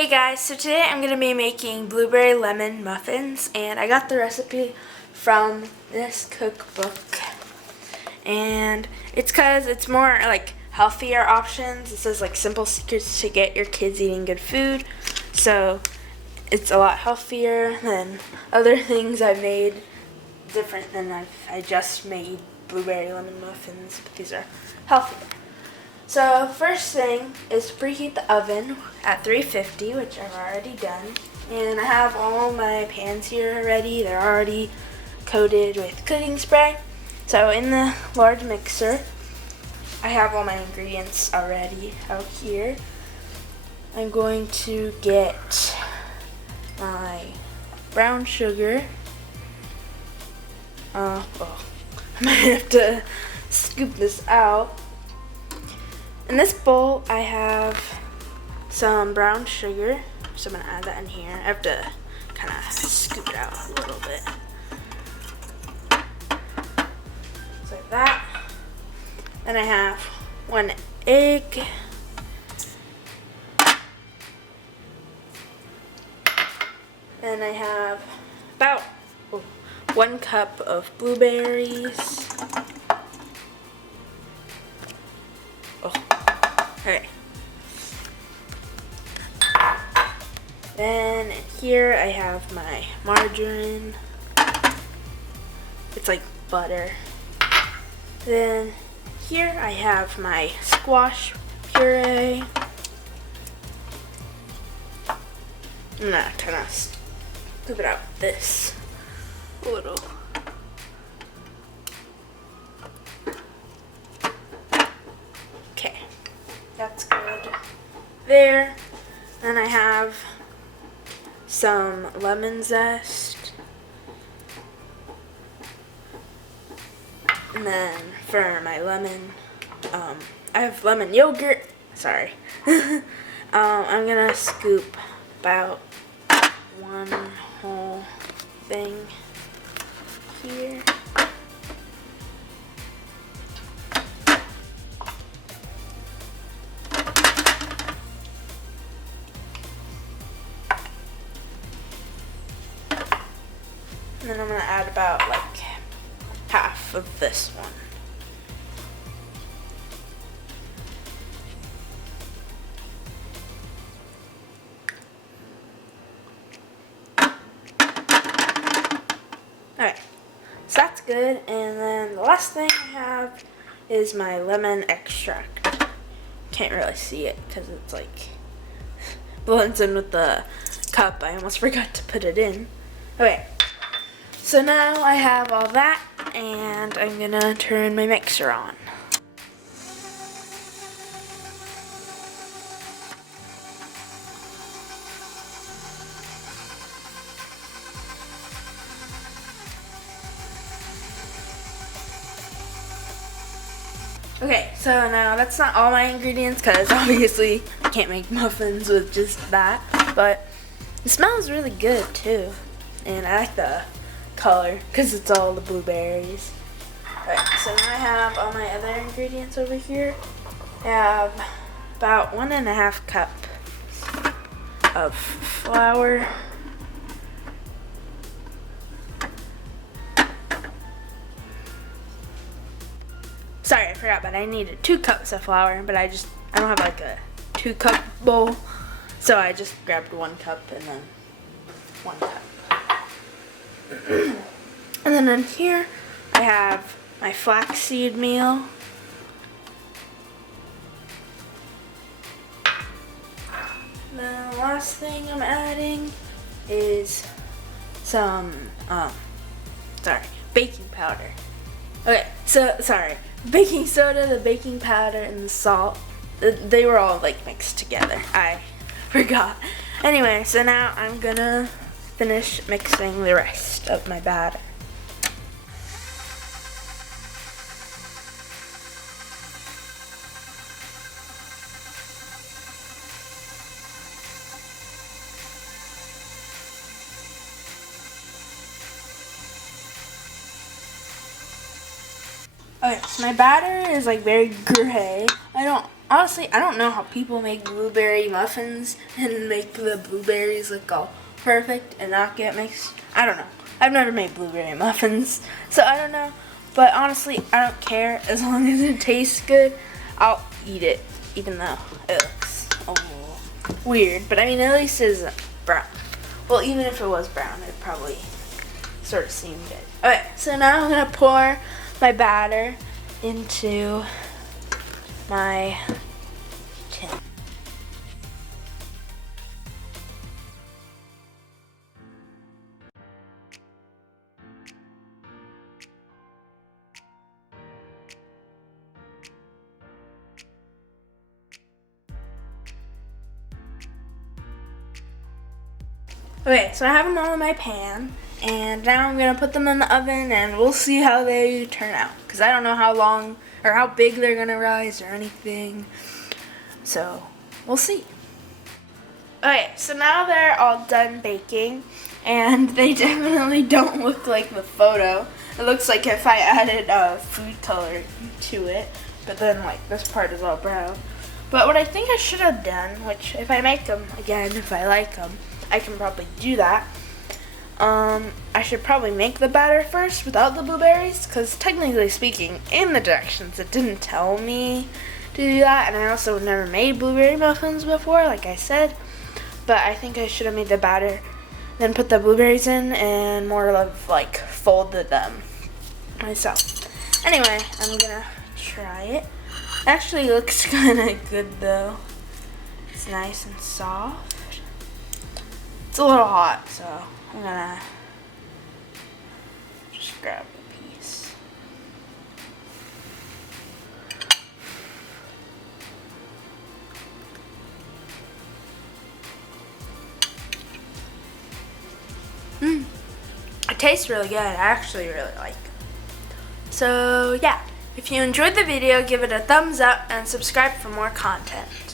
Hey guys, so today I'm going to be making blueberry lemon muffins, and I got the recipe from this cookbook, and it's because it's more like healthier options. It says like simple secrets to get your kids eating good food, so it's a lot healthier than other things I've made, different than I just made blueberry lemon muffins, but these are healthier. So first thing is to preheat the oven at 350, which I've already done. And I have all my pans here ready. They're already coated with cooking spray. So in the large mixer, I have all my ingredients already out here. I'm going to get my brown sugar. I might have to scoop this out. In this bowl, I have some brown sugar, so I'm going to add that in here. I have to kind of scoop it out a little bit. So like that. Then I have 1 egg. Then I have about 1 cup of blueberries. Okay. Then here I have my margarine. It's like butter. Then here I have my squash puree. I'm gonna kind of scoop it out this little. Okay. That's good there. Then I have some lemon zest. And then for my lemon, I have lemon yogurt. Sorry. I'm gonna scoop about 1 whole thing here. And then I'm going to add about like half of this one. Alright, so that's good. And then the last thing I have is my lemon extract. Can't really see it because it's like blends in with the cup. I almost forgot to put it in. Okay. So now I have all that, and I'm gonna turn my mixer on. Okay, so now that's not all my ingredients because obviously I can't make muffins with just that, but it smells really good too, and I like the color because it's all the blueberries. Alright, so now I have all my other ingredients over here. I have about 1.5 cups of flour. Sorry, I forgot, but I needed 2 cups of flour, but I don't have like a 2-cup bowl, so I just grabbed 1 cup and then 1 cup. And then in here, I have my flaxseed meal. The last thing I'm adding is some, baking powder. Okay, so, baking soda, the baking powder, and the salt, they were all, like, mixed together. I forgot. Anyway, so now I'm gonna finish mixing the rest of my batter. Okay, so my batter is like very gray. I don't honestly, I don't know how people make blueberry muffins and make the blueberries look all perfect and not get mixed. I don't know. I've never made blueberry muffins, so I don't know. But honestly, I don't care. As long as it tastes good, I'll eat it, even though it looks weird. But I mean, at least it's brown. Well, even if it was brown, it probably sort of seemed good. Okay, so now I'm going to pour my batter into my tin. Okay, so I have them all in my pan, and now I'm going to put them in the oven, and we'll see how they turn out. Because I don't know how long or how big they're going to rise or anything. So, we'll see. Okay, so now they're all done baking, and they definitely don't look like the photo. It looks like if I added food color to it, but then like this part is all brown. But what I think I should have done, which if I make them again, if I like them, I can probably do that. I should probably make the batter first without the blueberries, because technically speaking, in the directions it didn't tell me to do that, and I also never made blueberry muffins before, like I said. But I think I should have made the batter, then put the blueberries in, and more of like folded them myself. Anyway, I'm gonna try it. Actually looks kind of good though. It's nice and soft. It's a little hot, so I'm gonna just grab a piece. It tastes really good. I actually really like it. So yeah, if you enjoyed the video, give it a thumbs up and subscribe for more content.